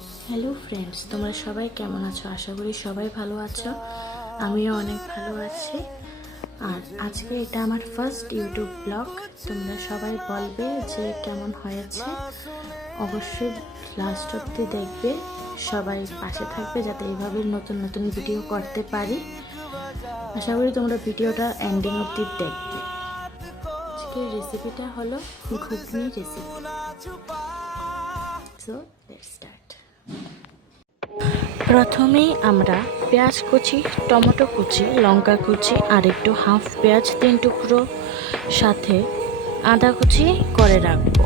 Hello friends, তোমরা সবাই কেমন আছো? আশা করি সবাই ভালো আছো। আমিও অনেক ভালো আছি। আর আজকে এটা আমার ফার্স্ট ইউটিউব ব্লগ। তোমরা সবাই বলবে যে কেমন হয়েছে, অবশ্যই লাস্ট অবধি দেখবে, সবাই পাশে থাকবে যাতে এইভাবে নতুন নতুন ভিডিও করতে পারি। আশা করি তোমরা ভিডিওটা এন্ডিং অবধি দেখবে। আজকের রেসিপিটা হলো ঘুগনি রেসিপি। So let's start. প্রথমেই আমরা পেঁয়াজ কুচি, টমেটো কুচি, লঙ্কা কুচি আর একটু হাফ পেঁয়াজ 3 টুকরো সাথে আদা কুচি করে রাখবো।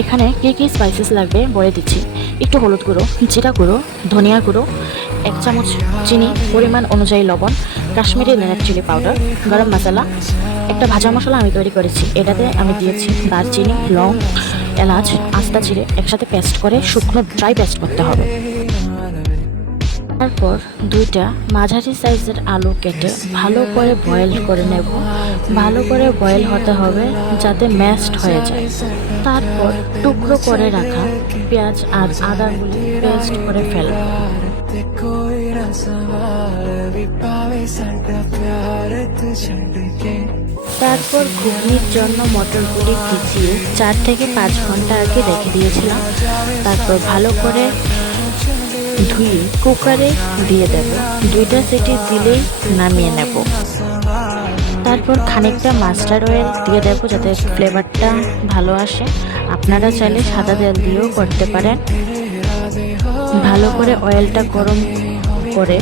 এখানে কী কী স্পাইসেস লাগবে বলে দিচ্ছি। একটু হলুদ গুঁড়ো, জিরা গুঁড়ো, ধনিয়া গুঁড়ো, 1 চামচ চিনি, পরিমাণ অনুযায়ী লবণ, কাশ্মীরি রেড চিলি পাউডার, গরম মশলা, একটা ভাজা মশলা আমি তৈরি করেছি। এটাতে আমি দিয়েছি দারচিনি, লং, এলাচ, আস্তা জিরে একসাথে পেস্ট করে শুকনো ড্রাই পেস্ট করতে হবে। তারপর 2টা মাঝারি সাইজের আলু কেটে ভালো করে বয়েল করে নেব। ভালো করে বয়েল হতে হবে যাতে ম্যাশড হয়ে যায়। তারপর টুকরো করে রাখা পেঁয়াজ আর আদাগুলি পেস্ট করে ফেলব। তারপর ঘুগনির জন্য মটরগুলি ভিজিয়ে 4 থেকে 5 ঘন্টা আগে রেখে দিয়েছিলাম। তারপর ভালো করে ধুয়ে কুকারে দিয়ে দেব। 2টা সিটি দিলেই নামিয়ে নেব। তারপর খানিকটা মাস্টার্ড অয়েল দিয়ে দেবো যাতে ফ্লেভারটা ভালো আসে। আপনারা চাইলে সাদা তেল দিয়েও করতে পারেন। ভালো করে অয়েলটা গরম করে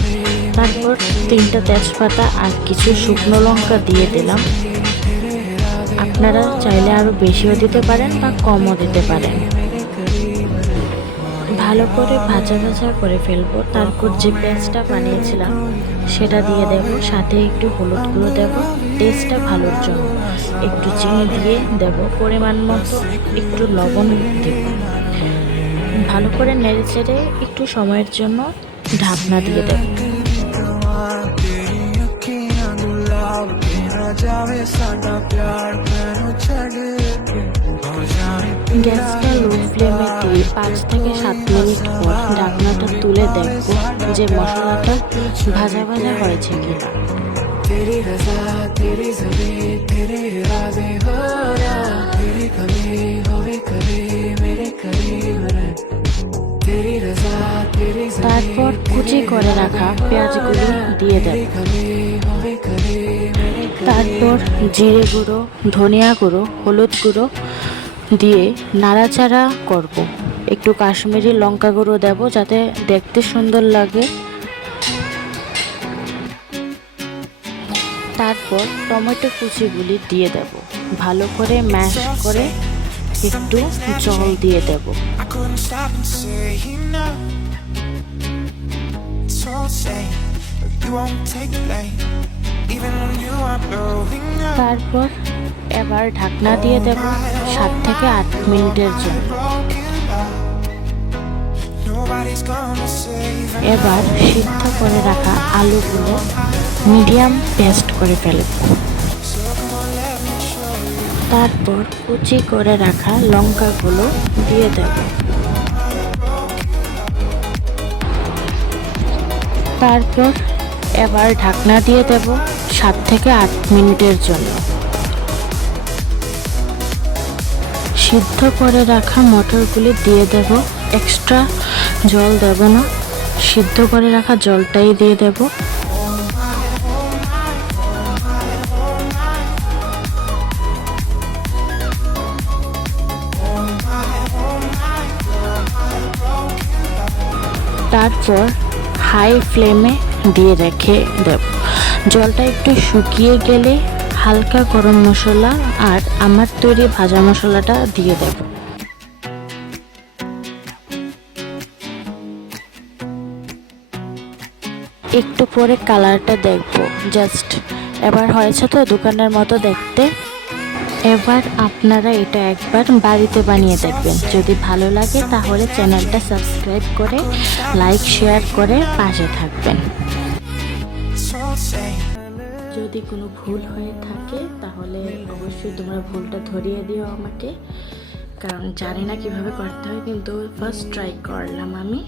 তারপর 3টা তেজপাতা আর কিছু শুকনো লঙ্কা দিয়ে দিলাম। আপনারা চাইলে আরও বেশিও দিতে পারেন বা কমও দিতে পারেন। ভালো করে ভাজা ভাজা করে ফেলবো। তারপর যে পেঁয়াজটা বানিয়েছিলাম সেটা দিয়ে দেব, সাথে একটু হলুদ গুঁড়ো দেব টেস্টটা ভালোর জন্য, একটু চিনি দিয়ে দেব, পরিমাণ মতো একটু লবণ দেব। ভালো করে নেড়ে চেড়ে একটু সময়ের জন্য ঢাকনা দিয়ে দেব। গ্যাসটা লো ফ্লেমে দিয়ে 5 থেকে 7 মিনিট পর ঢাকনাটা তুলে দেখব যে মশলাটা ভাজা ভাজা হয়েছে কিনা। তারপর কুচি করে রাখা পেঁয়াজগুলি দিয়ে দেব। তারপর জিরে গুঁড়ো, ধনিয়া গুঁড়ো, হলুদ গুঁড়ো দিয়ে নাড়াচাড়া করব। একটু কাশ্মীরি লঙ্কা গুঁড়ো দেব যাতে দেখতে সুন্দর লাগে। তারপর টমেটো কুচিগুলি দিয়ে দেব। ভালো করে ম্যাশ করে একটু জল দিয়ে দেব। তারপর এবার ঢাকনা দিয়ে দেব 7 থেকে 8 মিনিটের জন্য। এবার সিদ্ধ করে রাখা আলুগুলো মিডিয়াম পেস্ট করে ফেলব। তারপর কুচি করে রাখা লঙ্কাগুলো দিয়ে দেব। তারপর এবার ঢাকনা দিয়ে দেব 7 থেকে 8 মিনিটের জন্য। সিদ্ধ করে রাখা মটরগুলি দিয়ে দেব। এক্সট্রা জল দেব না, সিদ্ধ করে রাখা জলটাই দিয়ে দেব। তারপর হাই ফ্লেমে দিয়ে রেখে দেব। জলটা একটু শুকিয়ে গেলে হালকা গরম মশলা আর আমার তৈরি ভাজা মশলাটা দিয়ে দেব। একটু পরে কালারটা দেখব, জাস্ট এবার হয়েছে তো দোকানের মতো দেখতে। এবার আপনারা এটা একবার বাড়িতে বানিয়ে দেখবেন। যদি ভালো লাগে তাহলে চ্যানেলটা সাবস্ক্রাইব করে লাইক শেয়ার করে পাশে থাকবেন। যদি কোনো ভুল হয়ে থাকে তাহলে অবশ্যই তোমরা ভুলটা ধরিয়ে দিও আমাকে। কারণ জানি না কিভাবে করতে হয়, কিন্তু ফার্স্ট ট্রাই করলাম আমি।